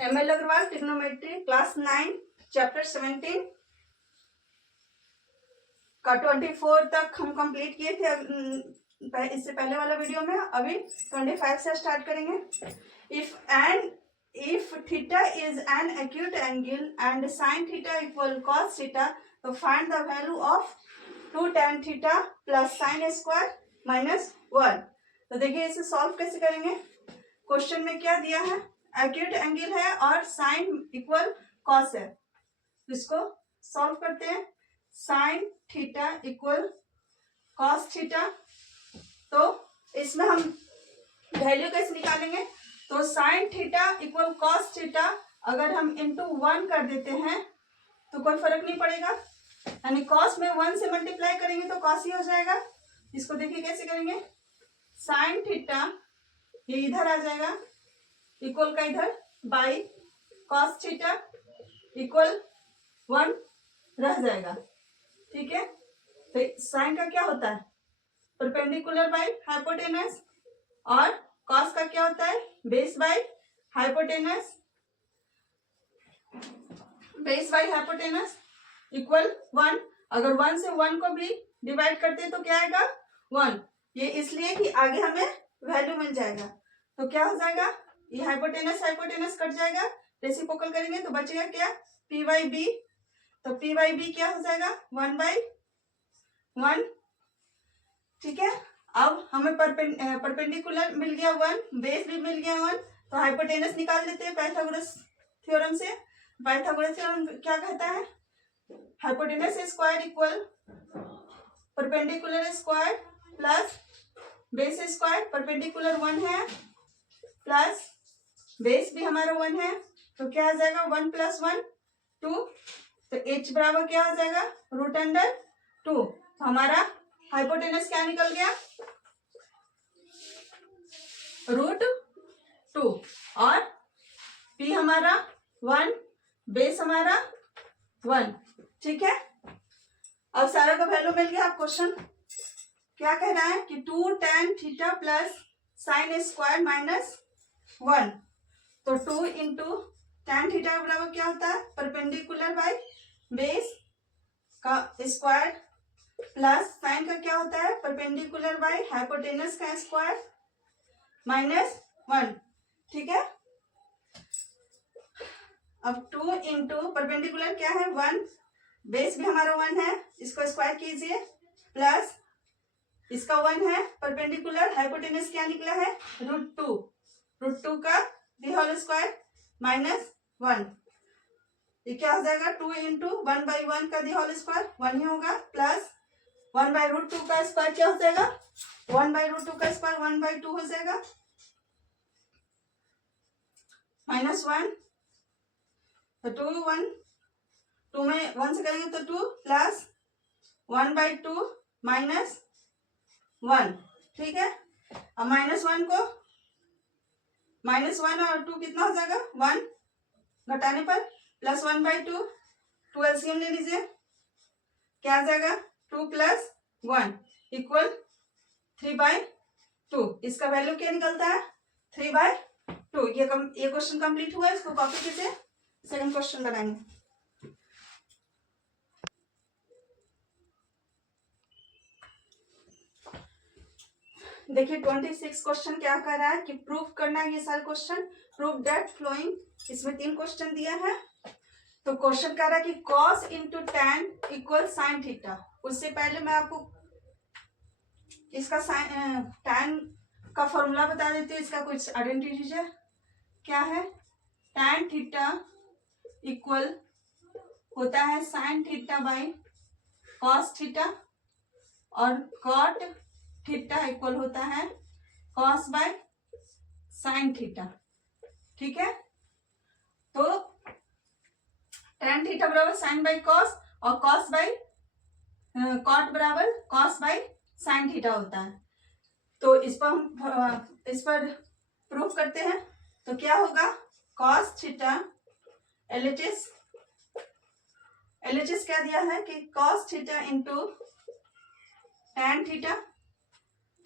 ML Agarwal trigonometry class 9 chapter 17 का 24 तक हम कंप्लीट किए थे इससे पहले वाला वीडियो में। अभी 25 से स्टार्ट करेंगे। If theta is an acute angle and sine theta equal cos theta, तो find the value of 2 tan theta plus sine square minus 1। तो देखिए इसे सॉल्व कैसे करेंगे। क्वेश्चन में क्या दिया है, एक्यूट एंगल है और साइन इक्वल कॉस है, तो इसको सॉल्व करते हैं। Sign theta equal cos theta, तो इसमें हम वैल्यू कैसे निकालेंगे, तो sign theta equal cos theta अगर हम इंटू 1 कर देते हैं तो कोई फर्क नहीं पड़ेगा, यानी कॉस में 1 से मल्टीप्लाई करेंगे तो कॉस ही हो जाएगा। इसको देखिए कैसे करेंगे, साइन थीटा ये इधर आ जाएगा इक्वल का इधर बाई कॉस थीटा इक्वल 1 रह जाएगा। ठीक है, तो साइन का क्या होता है, परपेंडिकुलर बाई हाइपोटेनस, और कॉस का क्या होता है, base by hypotenuse. Base by hypotenuse equal 1। अगर 1 से 1 को भी डिवाइड करते हैं तो क्या आएगा 1। ये इसलिए कि आगे हमें वैल्यू मिल जाएगा। तो क्या हो जाएगा, ये हाइपोटेनस हाइपोटेनस कट जाएगा, रेसिप्रोकल करेंगे तो बचेगा क्या, पी बाई बी। तो पी बाई बी क्या हो जाएगा 1/1। ठीक है, अब हमें परपेंडिकुलर मिल गया 1, बेस भी मिल गया 1, तो हाइपोटेनस निकाल देते हैं पाइथागोरस थ्योरम से। पाइथागोरस थ्योरम क्या कहता है, hypotenuse square equal perpendicular square plus base square. Perpendicular 1 है प्लस बेस भी हमारा 1 है, तो क्या आ जाएगा 1 + 1 2। तो h बराबर क्या हो जाएगा √2। तो हमारा हाइपोटेनस क्या निकल गया, √2, और p हमारा 1, बेस हमारा 1। ठीक है, अब सारा का वैल्यू मिल गया। अब क्वेश्चन क्या कह रहा है कि 2 tan theta plus sine square minus 1। तो 2 इंटू tan थीटा का बराबर क्या होता है, परपेंडिकुलर बाई बेस का स्क्वायर प्लस साइन का क्या होता है, परपेंडिकुलर बाई हाइपोटेनस का स्क्वायर माइनस 1। ठीक है, अब 2 इंटू परपेंडिकुलर क्या है 1, बेस भी हमारा 1 है, इसको स्क्वायर कीजिए, प्लस इसका 1 है, परपेंडिकुलर हाइपोटेनस क्या निकला है √2 का दी होल स्क्वायर माइनस 1। ये क्या हो जाएगा 2 इंटू 1/1 का दी होल स्क्वायर 1 ही होगा, प्लस 1/√2 का स्क्वायर क्या हो जाएगा, 1/√2 का स्क्वायर 1/2 हो जाएगा, माइनस 1। तो 2 में 1 से करेंगे तो 2 प्लस 1/2 माइनस 1। ठीक है, अब -1 को -1 और 2 कितना हो जाएगा 1 घटाने पर प्लस 1/2, 2 एलसीएम ले लीजिए, क्या आ जाएगा 2 + 1 इक्वल 3/2। इसका वैल्यू क्या निकलता है 3/2। ये क्वेश्चन कंप्लीट हुआ, इसको कॉपी कीजिए, सेकंड क्वेश्चन बनाएंगे। देखिए 26 क्वेश्चन क्या कर रहा है कि प्रूफ करना है। ये सारे क्वेश्चन प्रूफ दैट फ्लोइंग, इसमें 3 क्वेश्चन दिया है। तो क्वेश्चन कह रहा है कि cos into tan equal sine theta. उससे पहले मैं आपको इसका tan का फॉर्मूला बता देती हूँ। इसका कुछ आइडेंटिटी है, क्या है, tan थीटा इक्वल होता है sine theta by cos theta, और कॉट थीटा इक्वल होता है कॉस बाय साइन थीटा। ठीक है, तो tan थीटा बराबर साइन बाई कॉस और कॉस बाई कॉट बराबर कॉस बाई साइन थीटा होता है। तो इस पर प्रूफ करते हैं। तो क्या होगा, कॉस थीटा एलएचएस क्या दिया है कि cos theta into tan theta,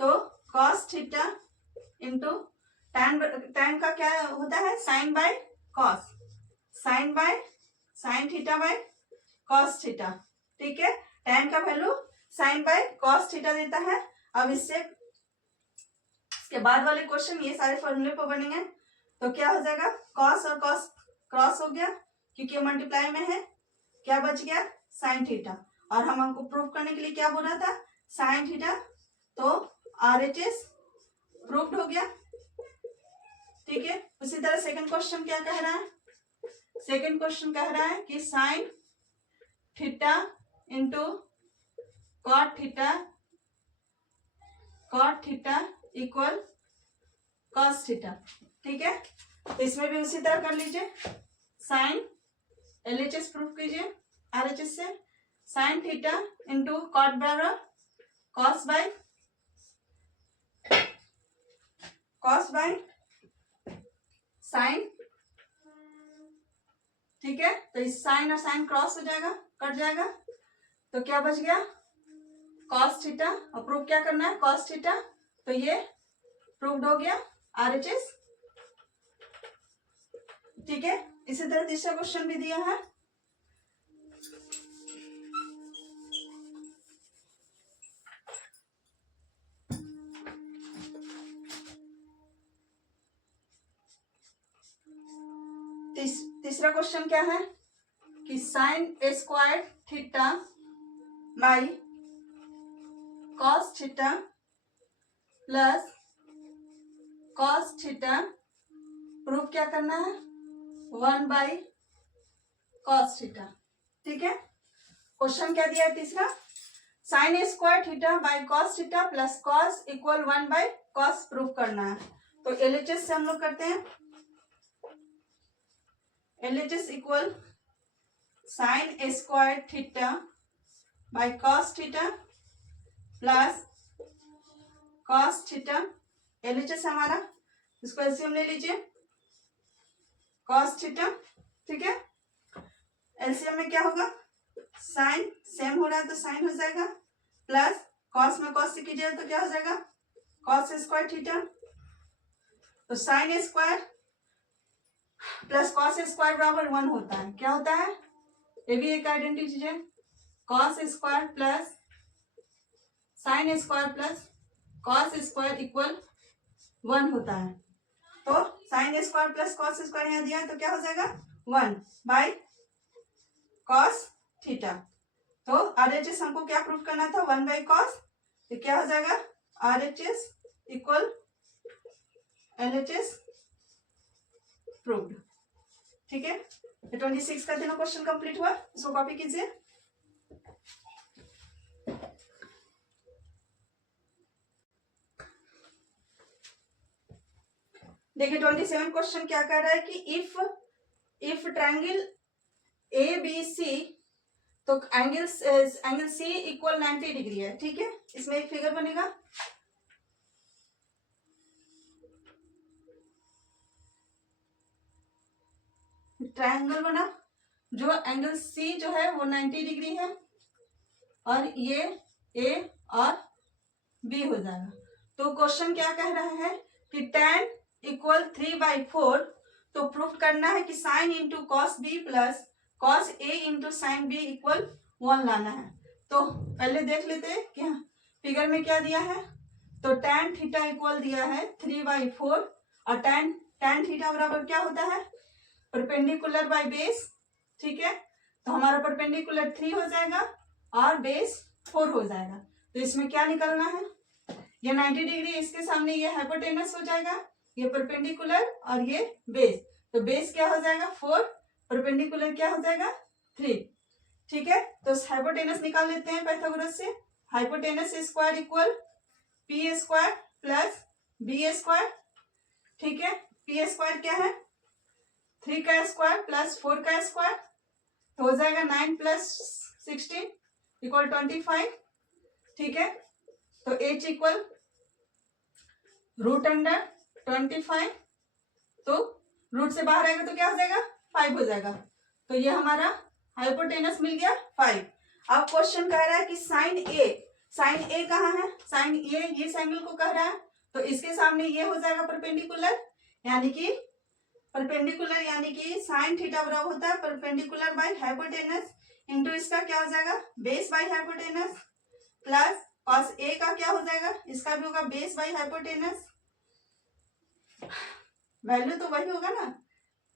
तो cos थीटा इंटू tan का क्या होता है sine by cos, sine by sine theta by cos theta, ठीक है। tan का value sine by cos theta देता है। अब इसके बाद वाले क्वेश्चन ये सारे फॉर्मूले पर बनेंगे, तो क्या हो जाएगा, कॉस और कॉस क्रॉस हो गया क्योंकि मल्टीप्लाई में है, क्या बच गया, साइन थीटा। और हम हमको प्रूव करने के लिए क्या बोला था, साइन थीटा, तो RHS प्रूव्ड हो गया, ठीक है। उसी तरह सेकंड क्वेश्चन क्या कह रहा है, सेकंड क्वेश्चन कह रहा है कि sine theta into cot theta equal cos theta, ठीक है। तो इसमें भी उसी तरह कर लीजिए, साइन LHS प्रूफ कीजिए RHS से, साइन थीटा इंटू कॉट बराबर कॉस बाय साइन, ठीक है। तो इस साइन और साइन क्रॉस हो जाएगा, कट जाएगा, तो क्या बच गया, कॉस थीटा। और प्रूफ क्या करना है, कॉस थीटा, तो ये प्रूव्ड हो गया RHS, ठीक है। इसी तरह तीसरा क्वेश्चन भी दिया है, तीसरा क्वेश्चन क्या है कि sine square theta by cos theta plus cos theta, proof क्या करना है, 1 बाई कॉस थीटा, ठीक है। क्वेश्चन क्या दिया है तीसरा, sine square theta by cos theta plus cos equal 1 by cos proof करना है। तो LHS से हम लोग करते हैं, LHS equal sine square theta by cos theta plus cos theta, LHS हमारा, इसको एलसीएम ले लीजिए, कॉस थीटा, ठीक है। एलसीएम में क्या होगा, साइन सेम हो रहा है तो साइन हो जाएगा, प्लस कॉस में कॉस से कीजिए तो क्या हो जाएगा, कॉस स्क्वायर थीटा। तो sine square plus cos square बराबर 1 होता है, क्या होता है, ये भी एक आइडेंटिटी है, cos square plus sine square plus cos square equal 1 होता है। तो sine square plus cos square यहाँ दिया है तो क्या हो जाएगा, 1 बाई कॉस थीटा। तो RHS हमको क्या प्रूफ करना था, 1 बाई कॉस, तो क्या हो जाएगा, RHS इक्वल LHS प्रूव्ड, ठीक है। 26 का तीनों क्वेश्चन कंप्लीट हुआ, इसको कॉपी कीजिए। देखिए 27 क्वेश्चन क्या कह रहा है कि इफ ट्रायंगल ABC, तो एंगल C इक्वल 90 डिग्री है, ठीक है। इसमें एक फिगर बनेगा, ट्रायंगल बना, जो एंगल C जो है वो 90 डिग्री है और ये A और B हो जाएगा। तो क्वेश्चन क्या कह रहा है कि tan इक्वल 3/4, तो प्रूफ करना है कि sine into cos B plus cos A into sine B equal 1 लाना है। तो पहले देख लेते हैं कि फिगर में क्या दिया है, तो tan थीटा इक्वल दिया है 3/4 और tan थीटा बराबर क्या होता है, परपेंडिकुलर बाय बेस, ठीक है। तो हमारा परपेंडिकुलर 3 हो जाएगा और बेस 4 हो जाएगा। तो इसमें क्या निकलना है, ये 90 डिग्री, इसके सामने ये हाइपोटेनस हो जाएगा, ये परपेंडिकुलर और ये बेस, तो बेस क्या हो जाएगा 4, परपेंडिकुलर क्या हो जाएगा 3, ठीक है। तो हाइपोटेनस निकाल लेते हैं पाइथागोरस से, hypotenuse square equal P square plus B square, ठीक है। पी स्क्वायर क्या है, 3 का स्क्वायर प्लस 4 का स्क्वायर, तो हो जाएगा 9 प्लस 16 इक्वल 25, ठीक है। तो h इक्वल √25, तो रूट से बाहर आएगा तो क्या हो जाएगा 5 हो जाएगा। तो ये हमारा हाइपोटेनस मिल गया 5। अब क्वेश्चन कह रहा है कि साइन ए कहाँ है, साइन ए ये एंगल को कह रहा है, तो इसके सामने ये हो जाएगा परपेंडिकुलर, यानी कि परपेंडिकुलर यानी कि साइन थीटा बराबर होता है परपेंडिकुलर बाय हाइपोटेनस इंटू इसका क्या हो जाएगा base by hypotenuse plus cos A का क्या हो जाएगा इसका भी होगा बेस बाय हाइपोटेनस। वैल्यू तो वही होगा ना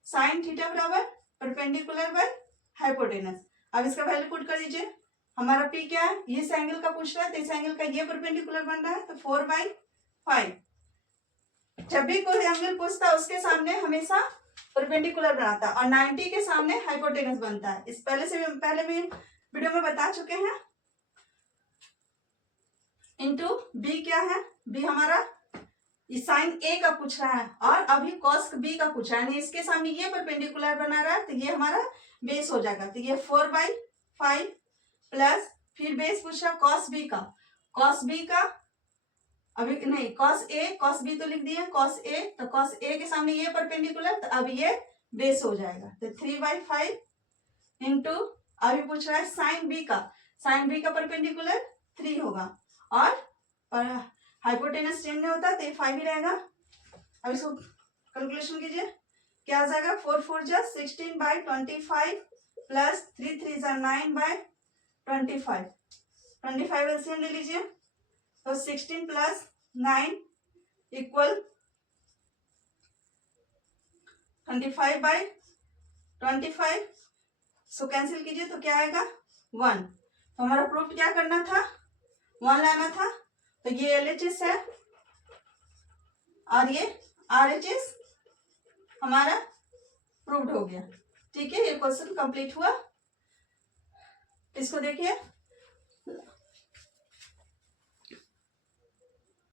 साइन थीटा बराबर परपेंडिकुलर बाय हाइपोटेनस। अब इसका वैल्यू पुट कर दीजिए। हमारा पी क्या है इस एंगल का पूछ रहा है तो इस एंगल का ये परपेंडिकुलर बन रहा है तो 4/5। जब भी कोई एंगल पूछता है उसके सामने हमेशा परपेंडिकुलर बनाता है और 90 के सामने हाइपोटेनस बनता है। इस पहले भी वीडियो में बता चुके हैं। इंटू बी क्या है बी हमारा साइन ए का पूछ रहा है और अभी कॉस बी का पूछ रहा है यानी इसके सामने ये परपेंडिकुलर बना रहा है तो ये हमारा बेस हो जाएगा तो ये 4/5 प्लस फिर बेस पूछ रहा कॉस बी का अभी नहीं कॉस बी तो लिख दिए कॉस ए तो कॉस ए के सामने ये परपेंडिकुलर तो अब ये बेस हो जाएगा तो 3/5 इंटू अभी पूछ रहा है साइन बी का परपेंडिकुलर 3 होगा और हाइपोटेनस चेंज नहीं होता तो ये 5 ही रहेगा। अब इसको कैलकुलेशन कीजिए क्या आ जाएगा 4 4 जा 16/25 प्लस 3 3 जा 9/25 25 एलसीएम ले लीजिए तो 16 प्लस 9 इक्वल 25/25 सो कैंसिल कीजिए तो क्या आएगा 1। तो हमारा प्रूफ क्या करना था 1 लाना था तो ये LHS है और ये RHS हमारा प्रूव्ड हो गया। ठीक है ये क्वेश्चन कंप्लीट हुआ। इसको देखिए